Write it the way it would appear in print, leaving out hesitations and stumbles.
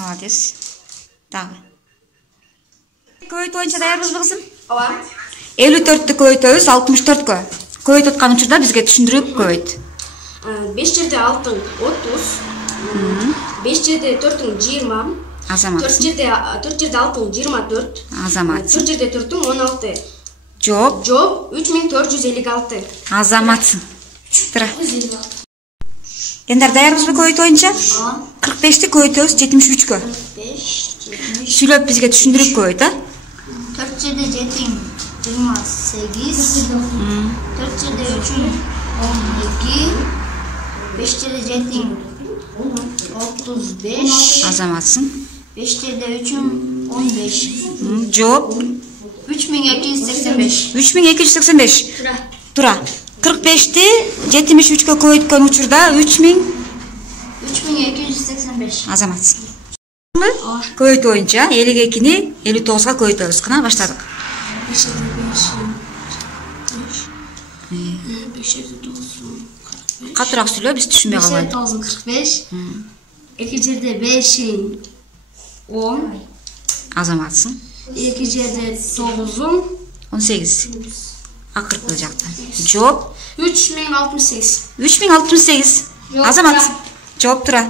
Молодец. Дагы. Көбөйтүү боюнча даярбызбы кызым? Ооба. 54-тү көбөйтөбүз 64-кө. Көбөйтүп аткан учурда бизге түшүндүрүп көбөйт. 5 жерде 6-ң 30. 5 жерде 4-ң 20. Азамат. 4 жерде 6-ң 24. Азамат. 4 жерде 4-ң 16. Жооп. Жооп 3456. Азаматсың. Тура. Эндар даярбызбы көбөйтүү боюнча? 45-ти көбөйтөбүз 73-кө. 5, Сүйлөп бизге түшүндүрүп көбөйт, а? 4 жерде 7-ң 28. 4 жерде 3-ң 12. 5 жерде 7-ң 35. Азаматсың. 5 жерде 3-ң 15. Жооп. 3285. 3285. Тура. 45-ти 73-кө көбөйткөн учурда 3285. Азаматсың. Көбөйтүү боюнча 52-ни 59-га көбөйтөбүз. Кына баштадык. 5 жерде 5. Катыраак сүйлө, биз түшүнбөй калбайлы. 45. 2 жерде 5-ң 10. Азаматсың. 2 жерде 9-ң 18. Акыркы жакта. Жооп. 3068. 3068. Азаматсың. Жооп тура.